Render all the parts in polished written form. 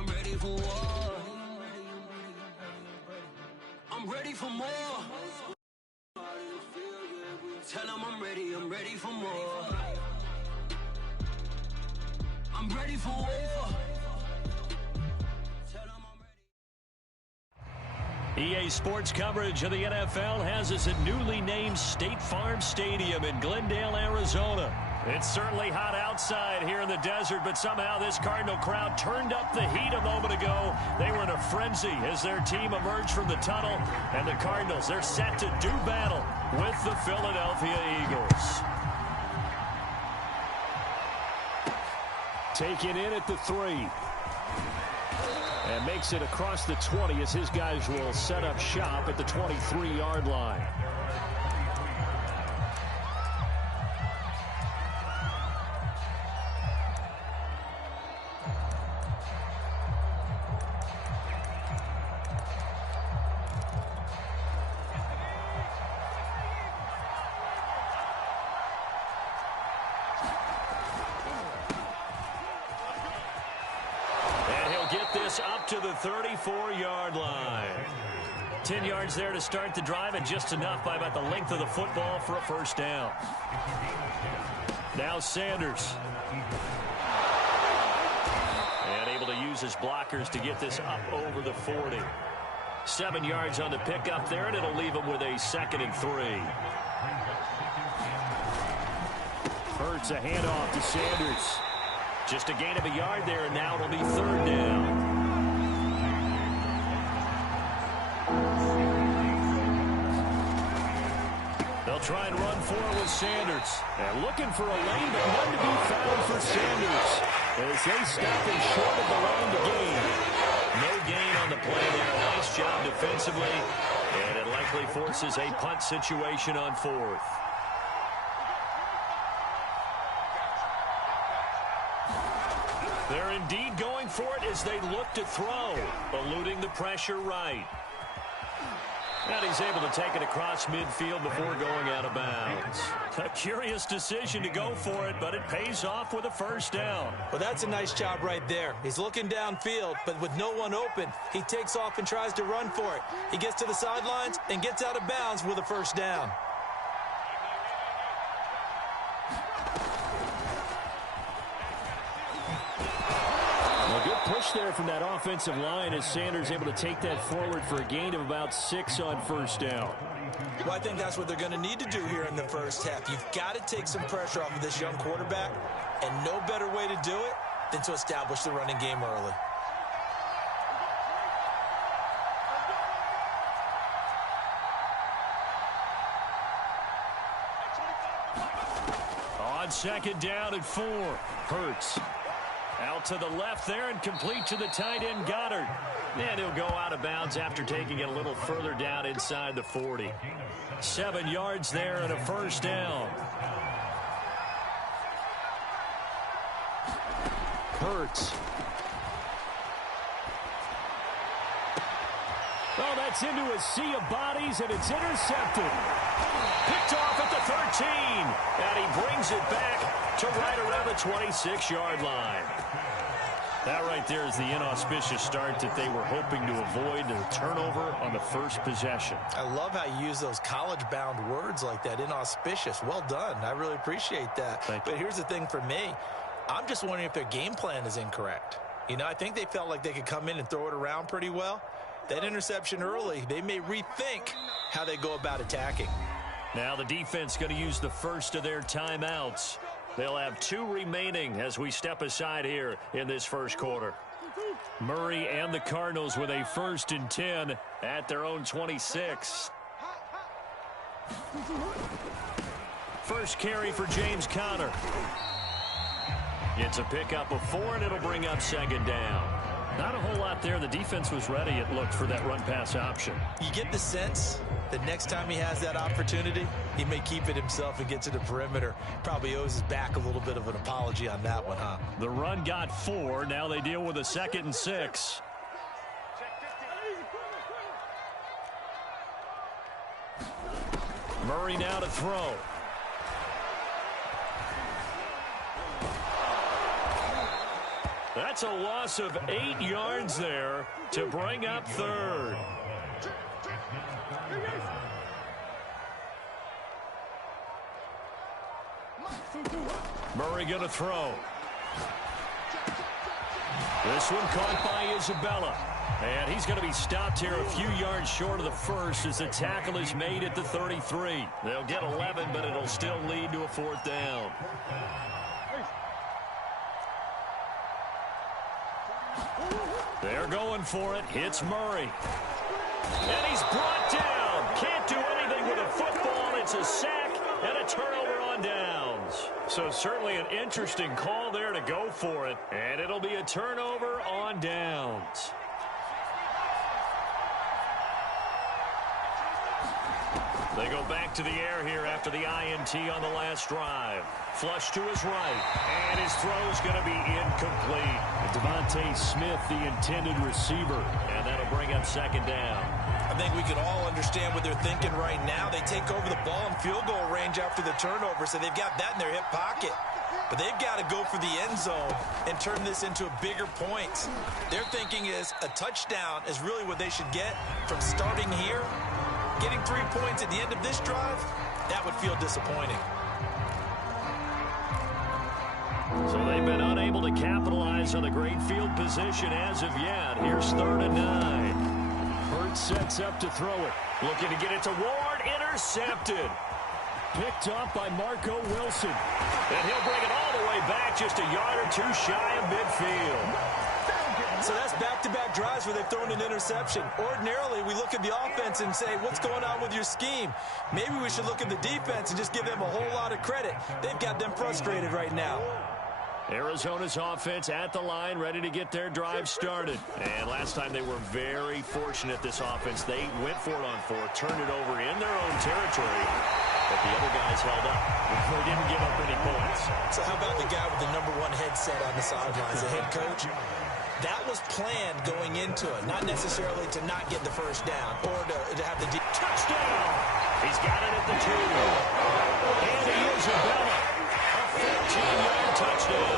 I'm ready for war. I'm ready for more. Tell them I'm ready for more. I'm ready for war. EA Sports coverage of the NFL has us at newly named State Farm Stadium in Glendale, Arizona. It's certainly hot outside here in the desert, but somehow this Cardinal crowd turned up the heat a moment ago. They were in a frenzy as their team emerged from the tunnel, and the Cardinals, they're set to do battle with the Philadelphia Eagles. Taken in at the 3. And makes it across the 20 as his guys will set up shop at the 23-yard line. Up to the 34-yard line. 10 yards there to start the drive, and just enough by about the length of the football for a first down. Now Sanders. And able to use his blockers to get this up over the 40. 7 yards on the pickup there, and it'll leave him with a 2nd and 3. Hurts a handoff to Sanders. Just a gain of a yard there, and now it'll be 3rd down. They'll try and run for it with Sanders. And looking for a lane, but none to be found for Sanders as they stop him short of the line to gain. No gain on the play there. Nice job defensively, and it likely forces a punt situation on 4th. They're indeed going for it as they look to throw, eluding the pressure right. And he's able to take it across midfield before going out of bounds. A curious decision to go for it, but it pays off with a first down. Well, that's a nice job right there. He's looking downfield, but with no one open, he takes off and tries to run for it. He gets to the sidelines and gets out of bounds with a first down. Push there from that offensive line as Sanders able to take that forward for a gain of about 6 on first down. Well, I think that's what they're going to need to do here in the first half. You've got to take some pressure off of this young quarterback, and no better way to do it than to establish the running game early. On 2nd down and 4, Hurts. Out to the left there and complete to the tight end, Goddard. And he'll go out of bounds after taking it a little further down inside the 40. 7 yards there and a first down. Hurts. Oh, that's into a sea of bodies, and it's intercepted. Picked off at the 13, and he brings it back to right around the 26-yard line. That right there is the inauspicious start that they were hoping to avoid, a turnover on the first possession. I love how you use those college-bound words like that, inauspicious. Well done. I really appreciate that. But here's the thing for me. I'm just wondering if their game plan is incorrect. You know, I think they felt like they could come in and throw it around pretty well. That interception early, they may rethink how they go about attacking. Now the defense going to use the first of their timeouts. They'll have 2 remaining as we step aside here in this first quarter. Murray and the Cardinals with a 1st and 10 at their own 26. First carry for James Conner. It's a pickup of 4, and it'll bring up 2nd down. Not a whole lot there. The defense was ready, it looked, for that run-pass option. You get the sense that next time he has that opportunity, he may keep it himself and get to the perimeter. Probably owes his back a little bit of an apology on that one, huh? The run got 4. Now they deal with a 2nd and 6. Murray now to throw. That's a loss of 8 yards there to bring up third. Murray going to throw. This one caught by Isabella. And he's going to be stopped here a few yards short of the first as the tackle is made at the 33. They'll get 11, but it'll still lead to a 4th down. They're going for it. Hits Murray. And he's brought down. Can't do anything with a football. It's a sack and a turnover on downs. So certainly an interesting call there to go for it. And it'll be a turnover on downs. They go back to the air here after the INT on the last drive. Flush to his right. And his throw's going to be incomplete. Devontae Smith, the intended receiver. And that'll bring up 2nd down. I think we can all understand what they're thinking right now. They take over the ball in field goal range after the turnover, so they've got that in their hip pocket. But they've got to go for the end zone and turn this into a bigger point. Their thinking is a touchdown is really what they should get from starting here. Getting 3 points at the end of this drive, that would feel disappointing. So they've been unable to capitalize on the great field position as of yet. Here's 3rd and 9. Hurts sets up to throw it. Looking to get it to Ward. Intercepted. Picked up by Marco Wilson. And he'll bring it all the way back just a yard or two shy of midfield. So that's back-to-back drives where they've thrown an interception. Ordinarily, we look at the offense and say, what's going on with your scheme? Maybe we should look at the defense and just give them a whole lot of credit. They've got them frustrated right now. Arizona's offense at the line, ready to get their drive started. And last time they were very fortunate, this offense. They went for it on 4th, turned it over in their own territory. But the other guys held up. They didn't give up any points. So how about the guy with the #1 headset on the sidelines, the head coach? That was planned going into it, not necessarily to not get the first down or to have the deep touchdown. He's got it at the 2. And Isabella, a 14-yard touchdown.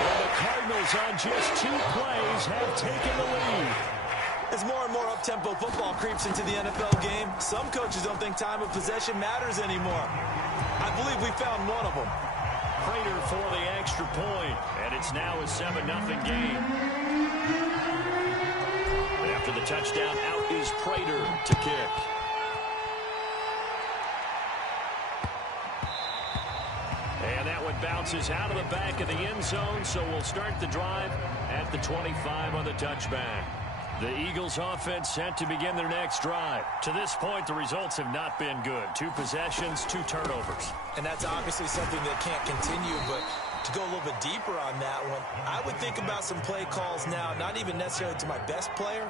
And the Cardinals on just 2 plays have taken the lead. As more and more up-tempo football creeps into the NFL game, some coaches don't think time of possession matters anymore. I believe we found one of them. Prater for the extra point, and it's now a 7-0 game. And after the touchdown, out is Prater to kick. And that one bounces out of the back of the end zone, so we'll start the drive at the 25 on the touchback. The Eagles offense set to begin their next drive. To this point, the results have not been good. 2 possessions, 2 turnovers. And that's obviously something that can't continue, but to go a little bit deeper on that one, I would think about some play calls now, not even necessarily to my best player,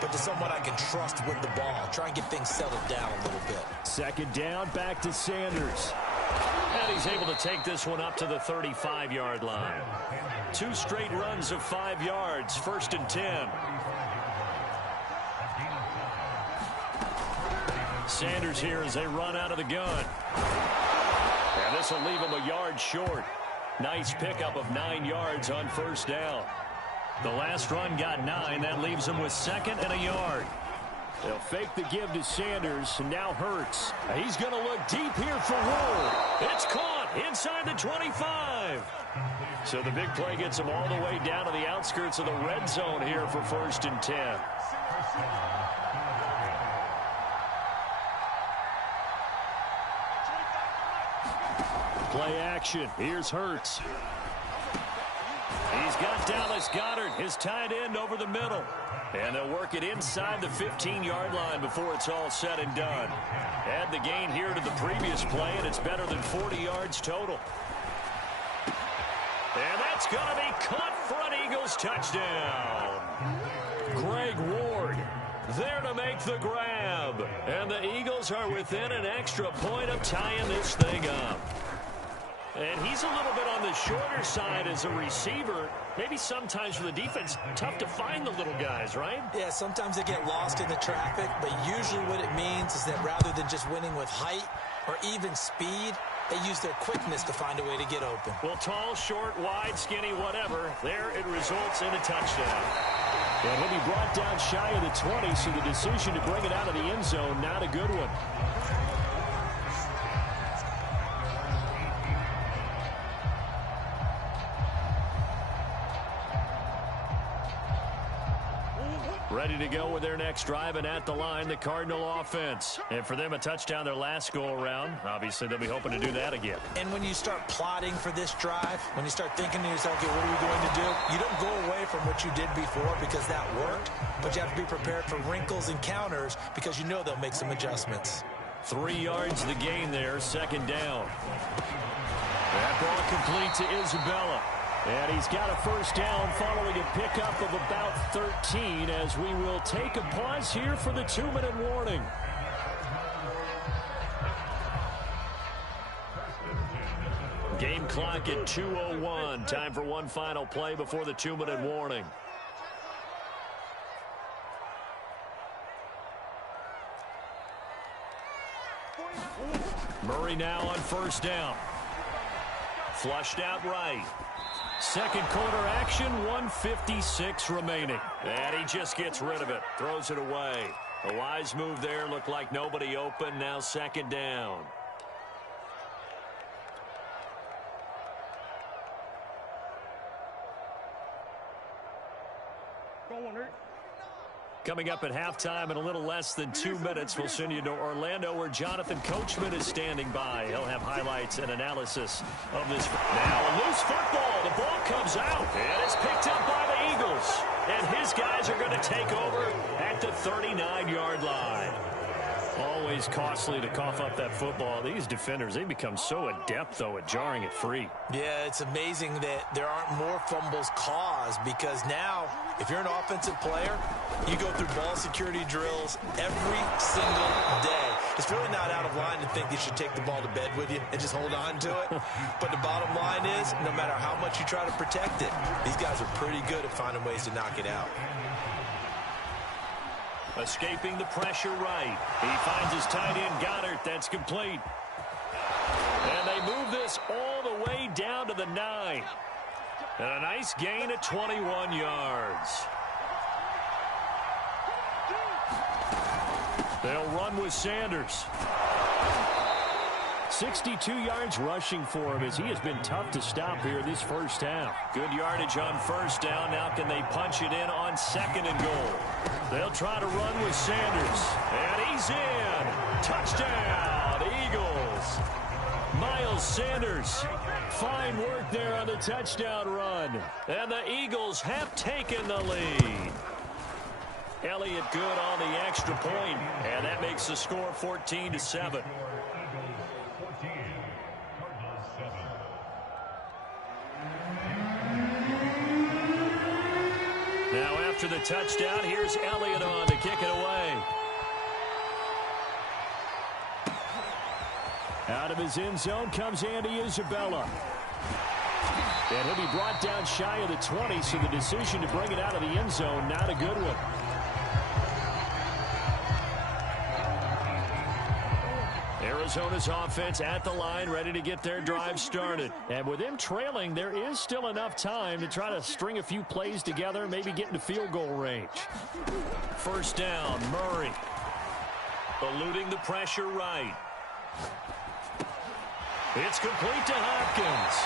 but to someone I can trust with the ball. Try and get things settled down a little bit. 2nd down, back to Sanders. And he's able to take this one up to the 35-yard line. 2 straight runs of 5 yards, 1st and 10. Sanders here as they run out of the gun. And this will leave him a yard short. Nice pickup of 9 yards on 1st down. The last run got 9. That leaves him with 2nd and a yard. They'll fake the give to Sanders, and now Hurts. He's going to look deep here for Ward. It's caught inside the 25. So the big play gets him all the way down to the outskirts of the red zone here for 1st and 10. Play action. Here's Hurts. He's got Dallas Goedert, his tight end, over the middle. And they'll work it inside the 15-yard line before it's all said and done. Add the gain here to the previous play, and it's better than 40 yards total. And that's going to be caught for an Eagles touchdown. Greg Ward there to make the grab. And the Eagles are within an extra point of tying this thing up. And he's a little bit on the shorter side as a receiver. Maybe sometimes for the defense, tough to find the little guys, right? Yeah, sometimes they get lost in the traffic, but usually what it means is that rather than just winning with height or even speed, They use their quickness to find a way to get open. Well, tall, short, wide, skinny, whatever. There it results in a touchdown. And he'll be brought down shy of the 20, so the decision to bring it out of the end zone, not a good one. Ready to go with their next drive, and at the line, the Cardinal offense. And for them, a touchdown their last go-around. Obviously, they'll be hoping to do that again. And when you start plotting for this drive, when you start thinking to yourself, okay, what are we going to do? You don't go away from what you did before because that worked, but you have to be prepared for wrinkles and counters because you know they'll make some adjustments. 3 yards the gain there, second down. That ball complete to Isabella. And he's got a first down following a pickup of about 13 as we will take a pause here for the 2-minute warning. Game clock at 2:01. Time for one final play before the 2-minute warning. Murray now on first down. Flushed out right. Second quarter action, 1:56 remaining. And he just gets rid of it. Throws it away. A wise move there. Looked like nobody open. Now second down. Coming up at halftime in a little less than 2 minutes, we'll send you to Orlando where Jonathan Coachman is standing by. He'll have highlights and analysis of this. Now a loose football. The ball comes out, and it's picked up by the Eagles. And his guys are going to take over at the 39-yard line. Always costly to cough up that football. These defenders, they become so adept, though, at jarring it free. Yeah, it's amazing that there aren't more fumbles caused because now, if you're an offensive player, you go through ball security drills every single day. It's really not out of line to think you should take the ball to bed with you and just hold on to it. But the bottom line is, no matter how much you try to protect it, these guys are pretty good at finding ways to knock it out. Escaping the pressure right. He finds his tight end, Goddard. That's complete. And they move this all the way down to the 9. And a nice gain at 21 yards. They'll run with Sanders. 62 yards rushing for him as he has been tough to stop here this first half. Good yardage on first down. Now can they punch it in on second and goal? They'll try to run with Sanders. And he's in. Touchdown, Eagles. Miles Sanders. Fine work there on the touchdown run. And the Eagles have taken the lead. Elliott good on the extra point. And that makes the score 14-7. Now after the touchdown, here's Elliott on to kick it away. Out of his end zone comes Andy Isabella. And he'll be brought down shy of the 20, so the decision to bring it out of the end zone, not a good one. Arizona's offense at the line, ready to get their drive started. And with them trailing, there is still enough time to try to string a few plays together, maybe get into field goal range. First down, Murray. Eluding the pressure right. It's complete to Hopkins.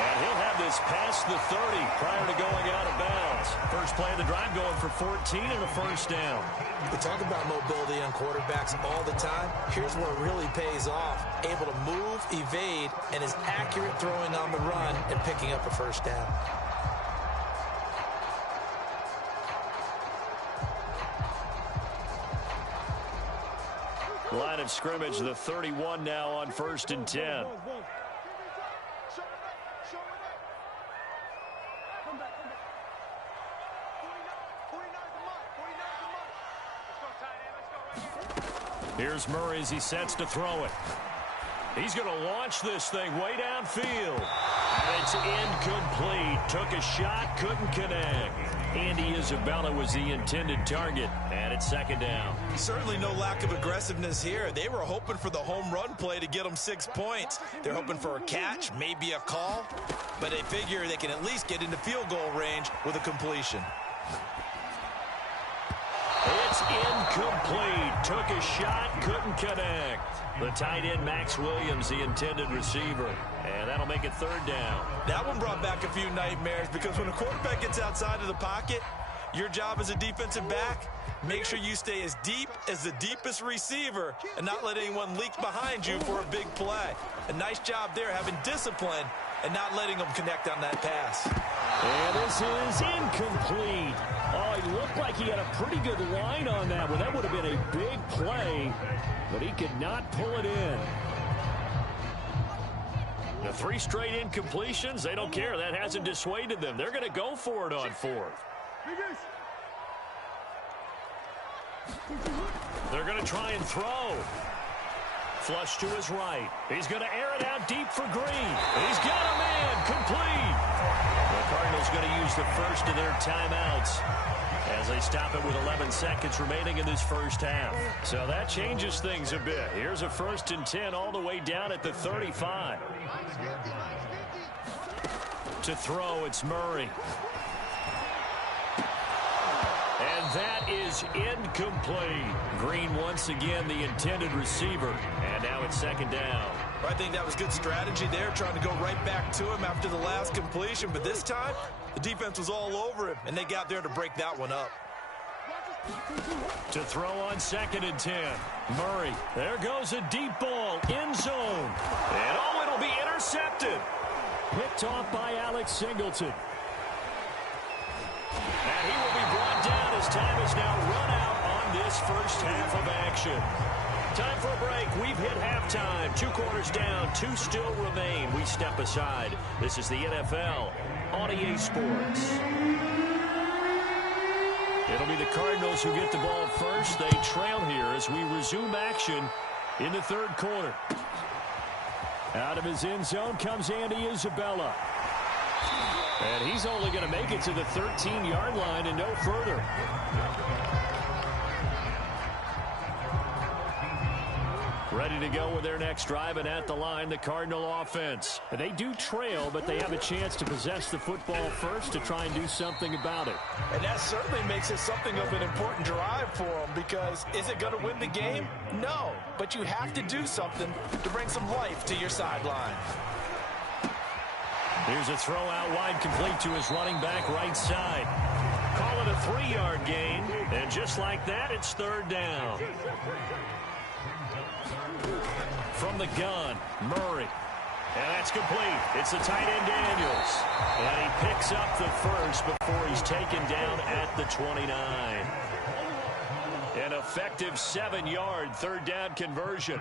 And he'll have this past the 30 prior to going out of bounds. First play of the drive going for 14 and a first down. We talk about mobility on quarterbacks all the time. Here's where it really pays off. Able to move, evade, and is accurate throwing on the run and picking up a first down. Line of scrimmage, the 31 now on 1st and 10. Here's Murray as he sets to throw it. He's going to launch this thing way downfield. It's incomplete. Took a shot, couldn't connect. Andy Isabella was the intended target, and it's second down. Certainly no lack of aggressiveness here. They were hoping for the home run play to get them 6 points. They're hoping for a catch, maybe a call, but they figure they can at least get into field goal range with a completion. It's incomplete. Took a shot, couldn't connect. The tight end, Max Williams, the intended receiver. And that'll make it third down. That one brought back a few nightmares because when a quarterback gets outside of the pocket, your job as a defensive back, make sure you stay as deep as the deepest receiver and not let anyone leak behind you for a big play. A nice job there having discipline and not letting them connect on that pass. And this is incomplete. Oh, he looked like he had a pretty good line on that one. That would have been a big play, but he could not pull it in. The 3 straight incompletions, they don't care. That hasn't dissuaded them. They're going to go for it on 4th. They're going to try and throw. Flush to his right. He's going to air it out deep for Green. He's got a man complete. The Cardinals going to use the first of their timeouts as they stop it with 11 seconds remaining in this first half. So that changes things a bit. Here's a 1st and 10 all the way down at the 35. To throw, it's Murray. And that is incomplete. Green once again the intended receiver. And now it's second down. I think that was good strategy there, trying to go right back to him after the last completion. But this time, the defense was all over him, and they got there to break that one up. To throw on 2nd and 10. Murray. There goes a deep ball. End zone. And oh, it'll be intercepted. Picked off by Alex Singleton. And he will be brought down as time is now run out on this first half of action. Time for a break. We've hit halftime. 2 quarters down. 2 still remain. We step aside. This is the NFL on EA Sports. It'll be the Cardinals who get the ball first. They trail here as we resume action in the 3rd quarter. Out of his end zone comes Andy Isabella. And he's only going to make it to the 13-yard line and no further. Ready to go with their next drive, and at the line, the Cardinal offense. And they do trail, but they have a chance to possess the football first to try and do something about it. And that certainly makes it something of an important drive for them, because is it going to win the game? No, but you have to do something to bring some life to your sideline. Here's a throw out wide, complete to his running back right side. Call it a 3-yard gain, and just like that, it's 3rd down. From the gun, Murray. And that's complete. It's the tight end, Daniels. And he picks up the first before he's taken down at the 29. An effective 7-yard 3rd down conversion.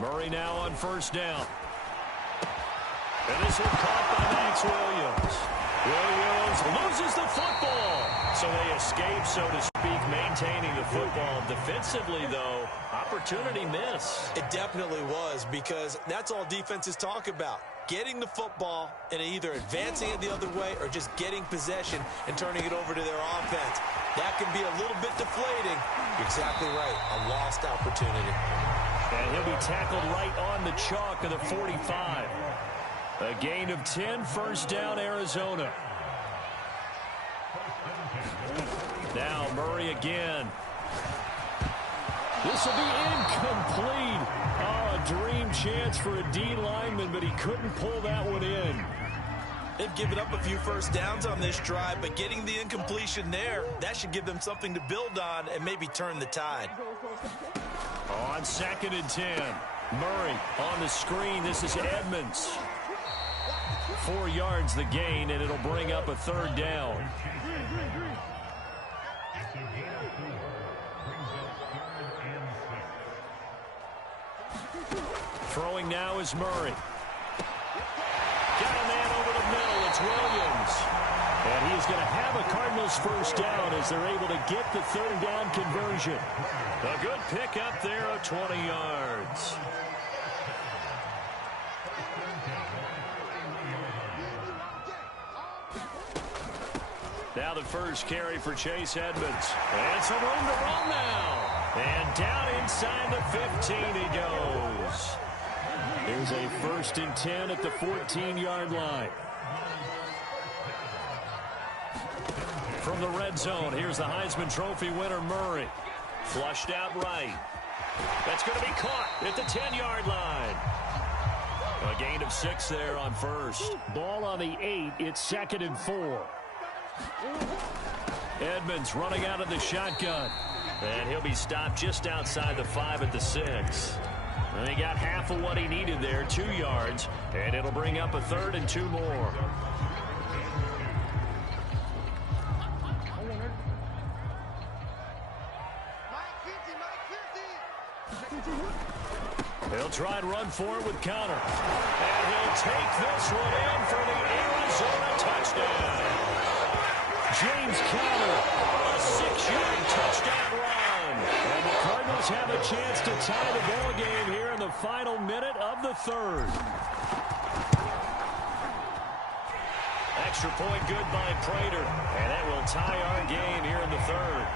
Murray now on 1st down. And this one caught by Max Williams. Williams loses the football. So they escape, so to speak, maintaining the football. Defensively, though, opportunity miss. It definitely was, because that's all defenses talk about. Getting the football and either advancing it the other way or just getting possession and turning it over to their offense. That can be a little bit deflating. You're exactly right. A lost opportunity. And he'll be tackled right on the chalk of the 45. A gain of 10, 1st down, Arizona. Now Murray again. This will be incomplete. Oh, a dream chance for a D lineman, but he couldn't pull that one in. They've given up a few 1st downs on this drive, but getting the incompletion there, that should give them something to build on and maybe turn the tide. On 2nd and 10. Murray on the screen. This is Edmonds. 4 yards the gain, and it'll bring up a 3rd down. Throwing now is Murray. Got a man over the middle. It's Williams. And he is going to have a Cardinals first down as they're able to get the third down conversion. A good pickup there of 20 yards. Now the first carry for Chase Edmonds. And some room to run now. And down inside the 15 he goes. Here's a 1st and 10 at the 14-yard line. From the red zone, here's the Heisman Trophy winner, Murray. Flushed out right. That's going to be caught at the 10-yard line. A gain of 6 there on first. Ball on the 8. It's 2nd and 4. Edmonds running out of the shotgun. And he'll be stopped just outside the 5 at the 6. And he got half of what he needed there, 2 yards. And it'll bring up a 3rd and 2 more. He'll try and run for it with Conner. And he'll take this one in for the Arizona touchdown. James Conner, a 6-yard touchdown run. And the Cardinals have a chance to tie the ball game here in the final minute of the 3rd. Extra point good by Prater. And that will tie our game here in the 3rd.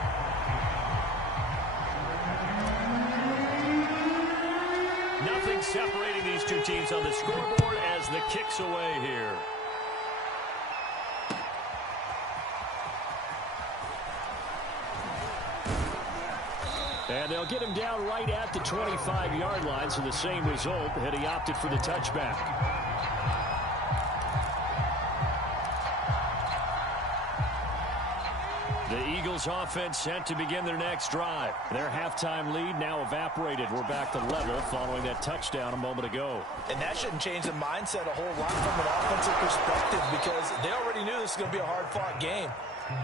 Nothing separating these two teams on the scoreboard as the kick's away here. And they'll get him down right at the 25-yard line, so the same result had he opted for the touchback. The Eagles offense set to begin their next drive. Their halftime lead now evaporated. We're back to level following that touchdown a moment ago. And that shouldn't change the mindset a whole lot from an offensive perspective because they already knew this was going to be a hard-fought game.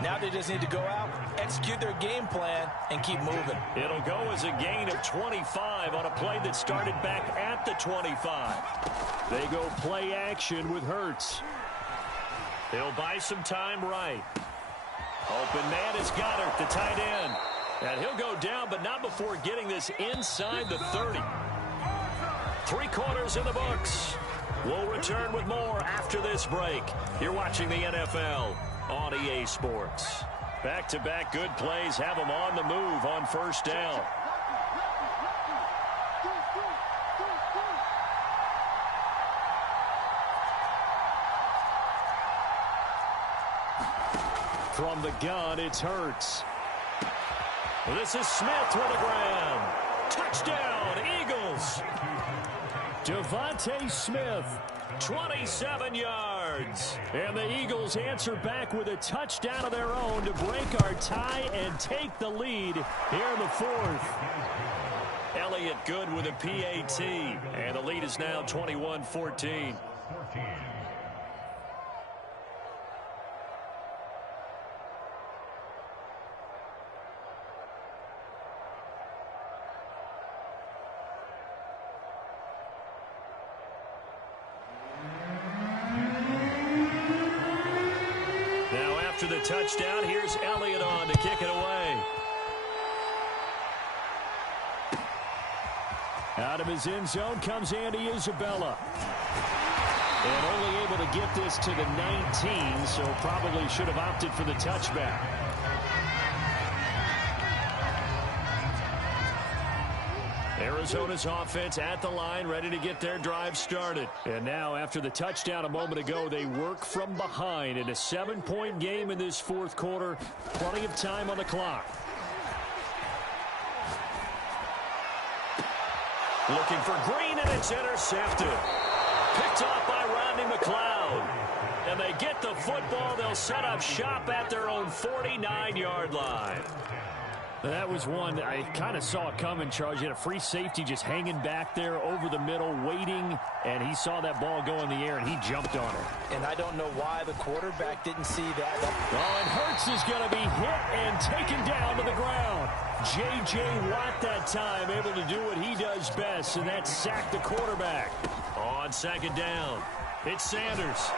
Now they just need to go out, execute their game plan, and keep moving. It'll go as a gain of 25 on a play that started back at the 25. They go play action with Hurts. He'll buy some time right. Open man is Goddard, the tight end. And he'll go down, but not before getting this inside the 30. 3 quarters in the books. We'll return with more after this break. You're watching the NFL on EA Sports. Back-to-back good plays have them on the move on first down. From the gun, it's Hurts. This is Smith with a grab. Touchdown, Eagles. Devontae Smith, 27 yards. And the Eagles answer back with a touchdown of their own to break our tie and take the lead here in the 4th. Elliott good with a PAT. And the lead is now 21-14. After the touchdown, here's Elliott on to kick it away. Out of his end zone comes Andy Isabella. And only able to get this to the 19, so probably should have opted for the touchback. Arizona's offense at the line, ready to get their drive started. And now, after the touchdown a moment ago, they work from behind in a 7-point game in this 4th quarter. Plenty of time on the clock. Looking for Green, and it's intercepted. Picked off by Rodney McLeod. And they get the football. They'll set up shop at their own 49-yard line. That was one that I kind of saw coming, Charles. You had a free safety just hanging back there over the middle, waiting, and he saw that ball go in the air, and he jumped on it. And I don't know why the quarterback didn't see that. Oh, and Hurts is going to be hit and taken down to the ground. J.J. Watt that time able to do what he does best, and that's sack the quarterback. On 2nd down, it's Sanders.